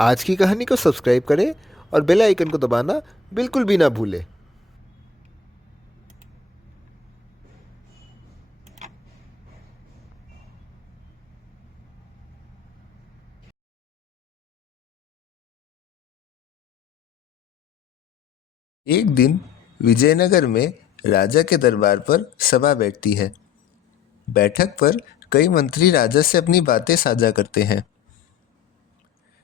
आज की कहानी को सब्सक्राइब करें और बेल आइकन को दबाना बिल्कुल भी ना भूलें। एक दिन विजयनगर में राजा के दरबार पर सभा बैठती है। बैठक पर कई मंत्री राजा से अपनी बातें साझा करते हैं।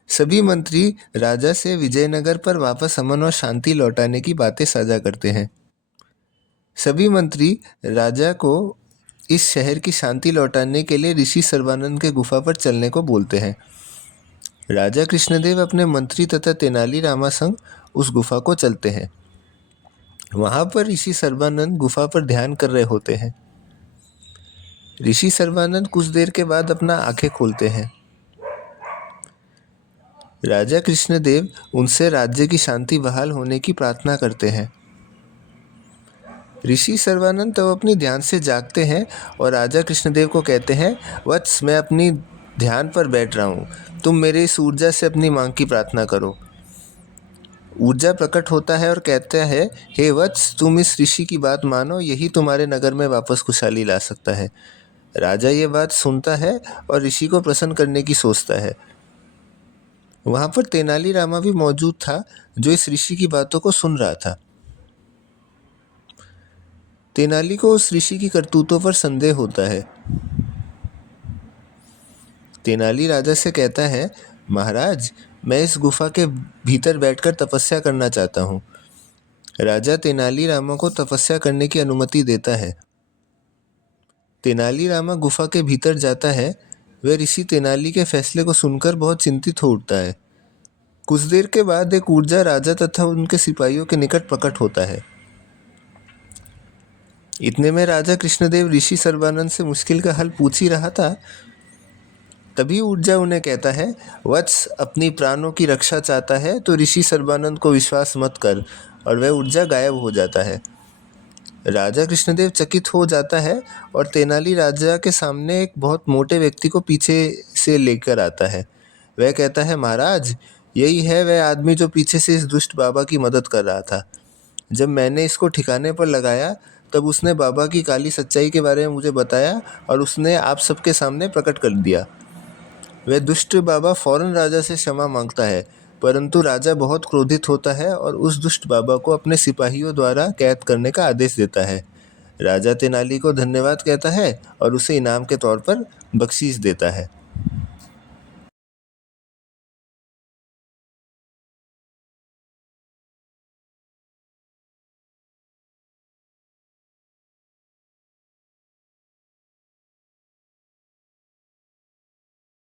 सभी मंत्री राजा से विजयनगर पर वापस अमन और शांति लौटाने की बातें साझा करते हैं। सभी मंत्री राजा को इस शहर की शांति लौटाने के लिए ऋषि सर्वानंद के गुफा पर चलने को बोलते हैं। राजा कृष्णदेव अपने मंत्री तथा तेनाली रामा संग उस गुफा को चलते हैं। वहां पर ऋषि सर्वानंद गुफा पर ध्यान कर रहे होते हैं। ऋषि सर्वानंद कुछ देर के बाद अपना आंखें खोलते हैं। राजा कृष्णदेव उनसे राज्य की शांति बहाल होने की प्रार्थना करते हैं। ऋषि सर्वानंद तब अपनी ध्यान से जागते हैं और राजा कृष्णदेव को कहते हैं, वत्स, मैं अपनी ध्यान पर बैठ रहा हूँ, तुम मेरे इस ऊर्जा से अपनी मांग की प्रार्थना करो। ऊर्जा प्रकट होता है और कहता है, हे वत्स, तुम इस ऋषि की बात मानो, यही तुम्हारे नगर में वापस खुशहाली ला सकता है। राजा ये बात सुनता है और ऋषि को प्रसन्न करने की सोचता है। वहां पर तेनाली रामा भी मौजूद था, जो इस ऋषि की बातों को सुन रहा था। तेनाली को उस ऋषि की करतूतों पर संदेह होता है। तेनाली राजा से कहता है, महाराज, मैं इस गुफा के भीतर बैठकर तपस्या करना चाहता हूँ। राजा तेनाली रामा को तपस्या करने की अनुमति देता है। तेनाली रामा गुफा के भीतर जाता है। वह ऋषि तेनाली के फैसले को सुनकर बहुत चिंतित हो उठता है। कुछ देर के बाद एक ऊर्जा राजा तथा उनके सिपाहियों के निकट प्रकट होता है। इतने में राजा कृष्णदेव ऋषि सर्वानंद से मुश्किल का हल पूछ ही रहा था। तभी ऊर्जा उन्हें कहता है, वत्स, अपनी प्राणों की रक्षा चाहता है तो ऋषि सर्वानंद को विश्वास मत कर, और वह ऊर्जा गायब हो जाता है। राजा कृष्णदेव चकित हो जाता है और तेनाली राजा के सामने एक बहुत मोटे व्यक्ति को पीछे से लेकर आता है। वह कहता है, महाराज, यही है वह आदमी जो पीछे से इस दुष्ट बाबा की मदद कर रहा था। जब मैंने इसको ठिकाने पर लगाया तब उसने बाबा की काली सच्चाई के बारे में मुझे बताया और उसने आप सबके सामने प्रकट कर दिया। वह दुष्ट बाबा फौरन राजा से क्षमा मांगता है, परंतु राजा बहुत क्रोधित होता है और उस दुष्ट बाबा को अपने सिपाहियों द्वारा कैद करने का आदेश देता है। राजा तेनाली को धन्यवाद कहता है और उसे इनाम के तौर पर बख्शीश देता है।